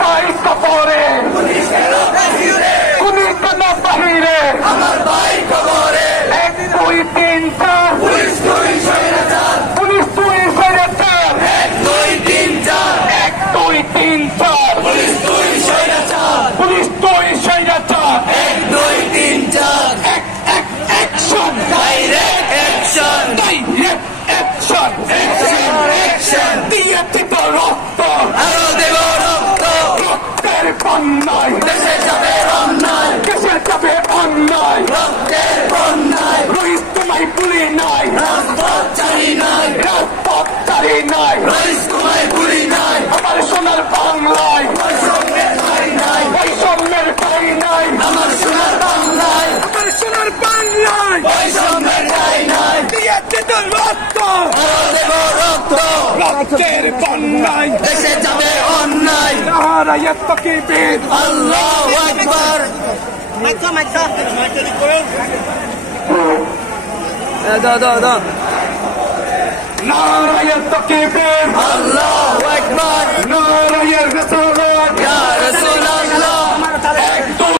ভাই কবরে খুনি কেন বাহিরে আমার ভাই কবরে 1 2 3 4 পুলিশ তুই স্বৈরাচার পুলিশ তুই স্বৈরাচার 1 2 3 4 1 2 3 4 পুলিশ তুই স্বৈরাচার পুলিশ তুই স্বৈরাচার 1 2 3 4 action direct action direct action action দিয়ে দিত রক্ত আরো দেব রক্ত রক্তের বন্যায় দেশে যাবে অন্যায় দেশে যাবে অন্যায় রক্তের বন্যায় রইস তোমায় ভুলি নাই রাজপথ চারি নাই রাজপথ চারি নাই রইস তোমায় ভুলি নাই আমার সোনার বাংলায় বৈষম্যের ঠাঁই নাই বৈষম্যের ঠাঁই নাই আমার সোনার বাংলায় আমার সোনার বাংলায় বৈষম্যের ঠাঁই নাই দিয়ে দিত রক্ত আরো দেব রক্ত রক্তের বন্যায় দেশে যাবে অন্যায় নারায়ে তাকবীর আল্লাহু আকবার নারায়ে তাকবীর আল্লাহু আকবার নারায়ে রিসালাত